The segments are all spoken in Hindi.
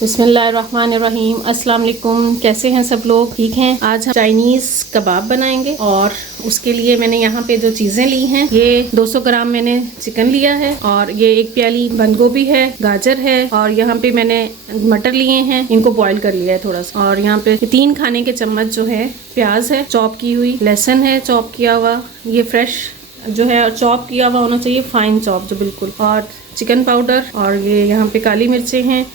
बिस्मिल्लाहिर्रहमानिर्रहीम। अस्सलाम वालेकुम। कैसे हैं सब लोग? ठीक हैं। आज हम चाइनीज़ कबाब बनाएंगे और उसके लिए मैंने यहाँ पे जो चीज़ें ली हैं, ये 200 ग्राम मैंने चिकन लिया है और ये 1 प्याली बंद गोभी है, गाजर है और यहाँ पे मैंने मटर लिए हैं, इनको बॉईल कर लिया है थोड़ा सा। और यहाँ पे 3 खाने के चम्मच जो है प्याज है चॉप की हुई, लहसुन है चॉप किया हुआ, ये फ्रेश जो है चॉप किया हुआ होना चाहिए, फाइन चॉप जो बिल्कुल, और चिकन पाउडर, और ये यहाँ पे काली मिर्चें हैं,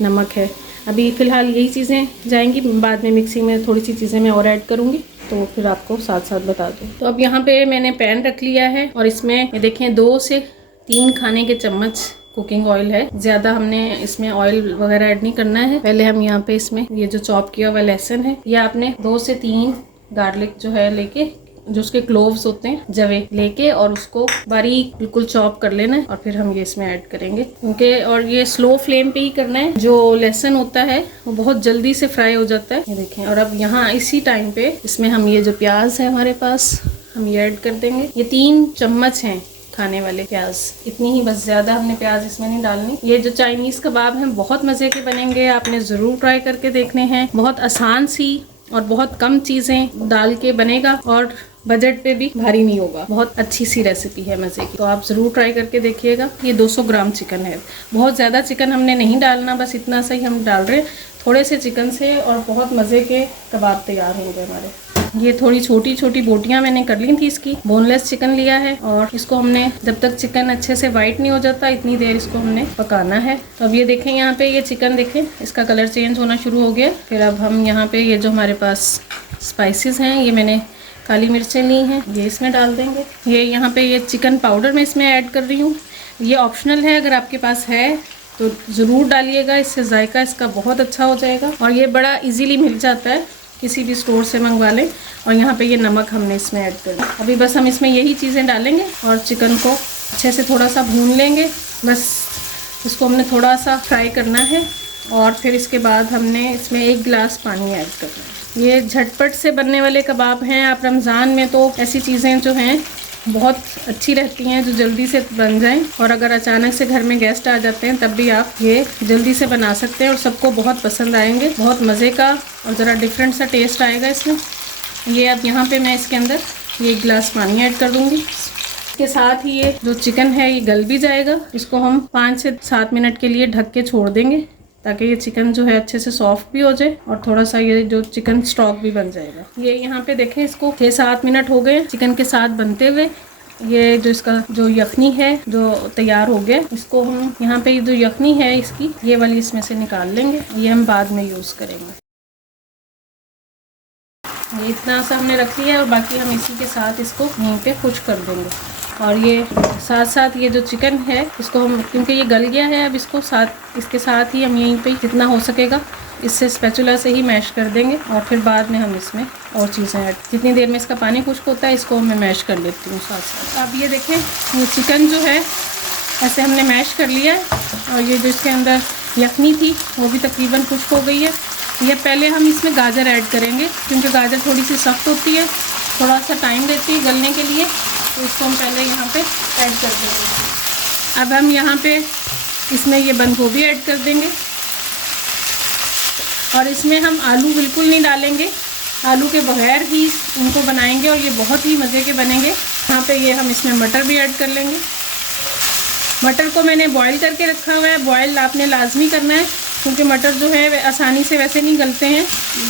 नमक है। अभी फ़िलहाल यही चीज़ें जाएंगी, बाद में मिक्सिंग में थोड़ी सी चीज़ें मैं और ऐड करूँगी तो फिर आपको साथ साथ बता दूँ। तो अब यहाँ पे मैंने पैन रख लिया है और इसमें ये देखें 2 से 3 खाने के चम्मच कुकिंग ऑयल है। ज़्यादा हमने इसमें ऑयल वगैरह ऐड नहीं करना है। पहले हम यहाँ पे इसमें ये जो चॉप किया हुआ लहसुन है, ये आपने 2 से 3 गार्लिक जो है लेके, जो उसके क्लोव्स होते हैं जवे लेके, और उसको बारीक बिल्कुल चॉप कर लेना है और फिर हम ये इसमें ऐड करेंगे क्योंकि, और ये स्लो फ्लेम पे ही करना है। जो लहसुन होता है वो बहुत जल्दी से फ्राई हो जाता है, ये देखें। और अब यहाँ इसी टाइम पे इसमें हम ये जो प्याज है हमारे पास, हम ये ऐड कर देंगे। ये 3 चम्मच हैं खाने वाले प्याज, इतनी ही बस, ज़्यादा हमने प्याज इसमें नहीं डालनी। ये जो चाइनीज़ कबाब हैं बहुत मज़े के बनेंगे, आपने ज़रूर ट्राई करके देखने हैं। बहुत आसान सी और बहुत कम चीज़ें डाल के बनेगा और बजट पे भी भारी नहीं होगा। बहुत अच्छी सी रेसिपी है मज़े की, तो आप ज़रूर ट्राई करके देखिएगा। ये 200 ग्राम चिकन है, बहुत ज़्यादा चिकन हमने नहीं डालना, बस इतना सा ही हम डाल रहे हैं थोड़े से चिकन से, और बहुत मज़े के कबाब तैयार होंगे हमारे। ये थोड़ी छोटी छोटी बोटियां मैंने कर ली थी, इसकी बोनलेस चिकन लिया है और इसको हमने जब तक चिकन अच्छे से वाइट नहीं हो जाता इतनी देर इसको हमने पकाना है। तो अब ये देखें, यहाँ पे ये चिकन देखें इसका कलर चेंज होना शुरू हो गया। फिर अब हम यहाँ पे ये जो हमारे पास स्पाइसेस हैं, ये मैंने काली मिर्चें ली हैं, ये इसमें डाल देंगे। ये यहाँ पे ये चिकन पाउडर मैं इसमें ऐड कर रही हूँ, ये ऑप्शनल है, अगर आपके पास है तो ज़रूर डालिएगा, इससे जायका इसका बहुत अच्छा हो जाएगा। और ये बड़ा इजीली मिल जाता है, किसी भी स्टोर से मंगवा लें। और यहाँ पे ये नमक हमने इसमें ऐड कर दिया। अभी बस हम इसमें यही चीज़ें डालेंगे और चिकन को अच्छे से थोड़ा सा भून लेंगे, बस इसको हमने थोड़ा सा फ्राई करना है। और फिर इसके बाद हमने इसमें 1 गिलास पानी ऐड करना है। ये झटपट से बनने वाले कबाब हैं। आप रमज़ान में तो ऐसी चीज़ें जो हैं बहुत अच्छी रहती हैं जो जल्दी से बन जाएं, और अगर अचानक से घर में गेस्ट आ जाते हैं तब भी आप ये जल्दी से बना सकते हैं और सबको बहुत पसंद आएंगे। बहुत मज़े का और ज़रा डिफरेंट सा टेस्ट आएगा इसमें। ये अब यहाँ पे मैं इसके अंदर ये 1 गिलास पानी ऐड कर दूँगी। इसके साथ ही ये जो चिकन है ये गल भी जाएगा। इसको हम 5 से 7 मिनट के लिए ढक के छोड़ देंगे ताकि ये चिकन जो है अच्छे से सॉफ्ट भी हो जाए और थोड़ा सा ये जो चिकन स्टॉक भी बन जाएगा। ये यहाँ पे देखें, इसको 6-7 मिनट हो गए चिकन के साथ बनते हुए। ये जो इसका जो यखनी है जो तैयार हो गया, इसको हम यहाँ पे ये जो यखनी है इसकी, ये वाली इसमें से निकाल लेंगे, ये हम बाद में यूज़ करेंगे। ये इतना सा हमने रख लिया और बाकी हम इसी के साथ इसको यहीं पे खुश कर देंगे। और ये साथ साथ ये जो चिकन है इसको हम, क्योंकि ये गल गया है, अब इसको इसके साथ ही हम यहीं पे जितना हो सकेगा इससे स्पैचुला से ही मैश कर देंगे और फिर बाद में हम इसमें और चीज़ें ऐड, जितनी देर में इसका पानी खुश्क होता है इसको मैं मैश कर लेती हूँ साथ साथ। अब ये देखें, ये चिकन जो है ऐसे हमने मैश कर लिया है और ये जो इसके अंदर यखनी थी वो भी तकरीबन खुश्क हो गई है। ये पहले हम इसमें गाजर ऐड करेंगे क्योंकि गाजर थोड़ी सी सख्त होती है, थोड़ा सा टाइम लेती है गलने के लिए, तो इसको हम पहले यहाँ पे ऐड कर देंगे। अब हम यहाँ पे इसमें ये बंद गोभी ऐड कर देंगे और इसमें हम आलू बिल्कुल नहीं डालेंगे, आलू के बगैर ही इनको बनाएंगे और ये बहुत ही मज़े के बनेंगे। यहाँ पे ये हम इसमें मटर भी ऐड कर लेंगे। मटर को मैंने बॉईल करके रखा हुआ है, बॉईल आपने लाजमी करना है क्योंकि मटर जो है आसानी से वैसे नहीं गलते हैं,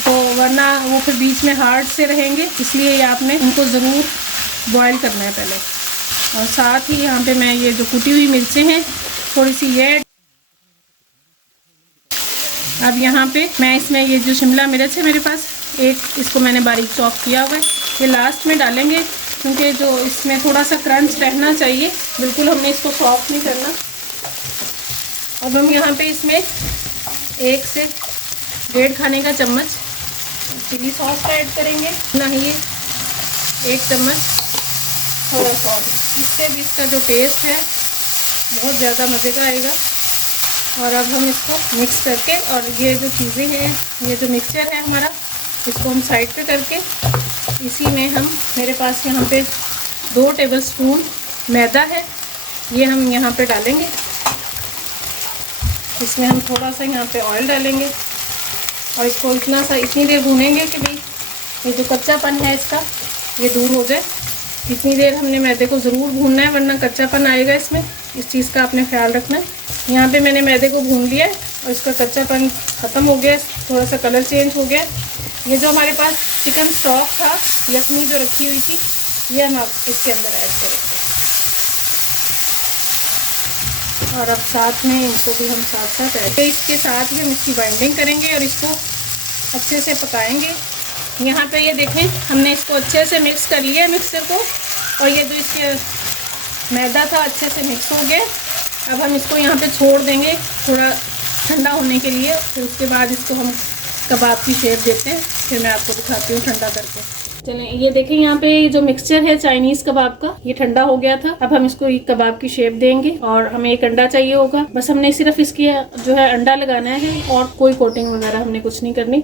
तो वरना वो फिर बीच में हार्ड से रहेंगे, इसलिए ये आपने इनको ज़रूर बॉईल करना है पहले। और साथ ही यहाँ पे मैं ये जो कुटी हुई मिर्चें हैं थोड़ी सी ये, अब यहाँ पे मैं इसमें ये जो शिमला मिर्च है मेरे पास एक, इसको मैंने बारीक चॉप किया हुआ है, ये लास्ट में डालेंगे क्योंकि जो इसमें थोड़ा सा क्रंच रहना चाहिए, बिल्कुल हमने इसको सॉफ्ट नहीं करना। अब हम यहाँ पे इसमें 1 से 1.5 खाने का चम्मच चिली सॉस का ऐड करेंगे, ना ही 1 चम्मच सोया सॉस, इससे भी इसका जो टेस्ट है बहुत ज़्यादा मज़े का आएगा। और अब हम इसको मिक्स करके, और ये जो चीज़ें हैं, ये जो मिक्सचर है हमारा, इसको हम साइड पे करके इसी में हम, मेरे पास यहाँ पे 2 टेबलस्पून मैदा है, ये हम यहाँ पे डालेंगे। इसमें हम थोड़ा सा यहाँ पे ऑयल डालेंगे और इसको इतनी देर भूनेंगे कि भाई ये जो कच्चापन है इसका ये दूर हो जाए। इतनी देर हमने मैदे को ज़रूर भूनना है, वरना कच्चापन आएगा इसमें। इस चीज़ का आपने ख्याल रखना है। यहाँ पे मैंने मैदे को भून लिया है और इसका कच्चापन ख़त्म हो गया, थोड़ा सा कलर चेंज हो गया। ये जो हमारे पास चिकन स्टॉक था, यखनी जो रखी हुई थी, ये हम अब इसके अंदर ऐड करेंगे। और अब साथ में इनको भी हम साथ साथ ऐड करेंगे। इसके साथ ही हम इसकी बाइंडिंग करेंगे और इसको अच्छे से पकाएंगे। यहाँ पे ये देखें, हमने इसको अच्छे से मिक्स कर लिया है मिक्सर को, और ये जो इसके मैदा था अच्छे से मिक्स हो गया। अब हम इसको यहाँ पे छोड़ देंगे थोड़ा ठंडा होने के लिए, फिर उसके बाद इसको हम कबाब की शेप देते हैं। फिर मैं आपको दिखाती हूँ ठंडा करके। चलें, ये देखें यहाँ पे जो मिक्सचर है चाइनीज़ कबाब का, ये ठंडा हो गया था। अब हम इसको एक कबाब की शेप देंगे और हमें एक अंडा चाहिए होगा। बस हमने सिर्फ इसकी जो है अंडा लगाना है और कोई कोटिंग वगैरह हमने कुछ नहीं करनी।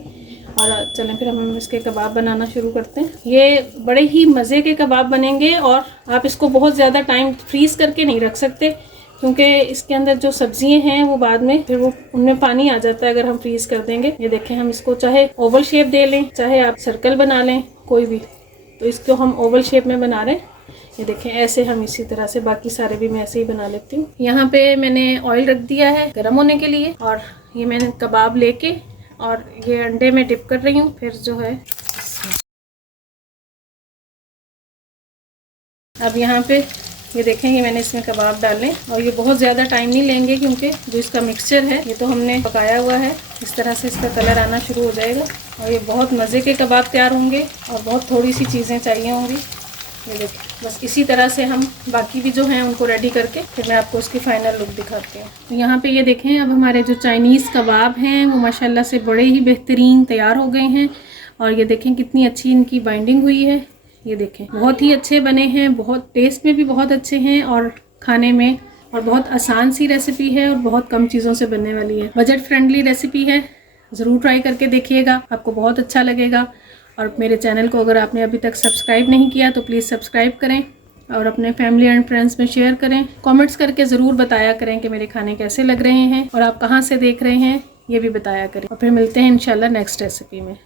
और चलें फिर हम इसके कबाब बनाना शुरू करते हैं। ये बड़े ही मज़े के कबाब बनेंगे और आप इसको बहुत ज़्यादा टाइम फ्रीज़ करके नहीं रख सकते, क्योंकि इसके अंदर जो सब्जियां हैं वो बाद में फिर वो उनमें पानी आ जाता है अगर हम फ्रीज कर देंगे। ये देखें, हम इसको चाहे ओवल शेप दे लें, चाहे आप सर्कल बना लें, कोई भी। तो इसको हम ओवल शेप में बना रहे हैं। ये देखें, ऐसे हम इसी तरह से बाकी सारे भी मैं ऐसे ही बना लेती हूँ। यहाँ पे मैंने ऑयल रख दिया है गर्म होने के लिए, और ये मैंने कबाब लेके और ये अंडे में डिप कर रही हूँ। फिर जो है अब यहाँ पे ये देखें, ये मैंने इसमें कबाब डालें, और ये बहुत ज़्यादा टाइम नहीं लेंगे क्योंकि जो इसका मिक्सचर है ये तो हमने पकाया हुआ है। इस तरह से इसका कलर आना शुरू हो जाएगा और ये बहुत मज़े के कबाब तैयार होंगे और बहुत थोड़ी सी चीज़ें चाहिए होंगी। ये देखें, बस इसी तरह से हम बाकी भी जो हैं उनको रेडी करके फिर मैं आपको उसकी फ़ाइनल लुक दिखाती हूँ। तो यहाँ पे ये देखें, अब हमारे जो चाइनीज़ कबाब हैं वो माशाल्लाह से बड़े ही बेहतरीन तैयार हो गए हैं। और ये देखें कितनी अच्छी इनकी बाइंडिंग हुई है। ये देखें, बहुत ही अच्छे बने हैं, बहुत टेस्ट में भी बहुत अच्छे हैं और खाने में, और बहुत आसान सी रेसिपी है और बहुत कम चीज़ों से बनने वाली है। बजट फ्रेंडली रेसिपी है, ज़रूर ट्राई करके देखिएगा, आपको बहुत अच्छा लगेगा। और मेरे चैनल को अगर आपने अभी तक सब्सक्राइब नहीं किया तो प्लीज़ सब्सक्राइब करें और अपने फैमिली एंड फ्रेंड्स में शेयर करें। कमेंट्स करके ज़रूर बताया करें कि मेरे खाने कैसे लग रहे हैं और आप कहाँ से देख रहे हैं, ये भी बताया करें। और फिर मिलते हैं इंशाल्लाह नेक्स्ट रेसिपी में।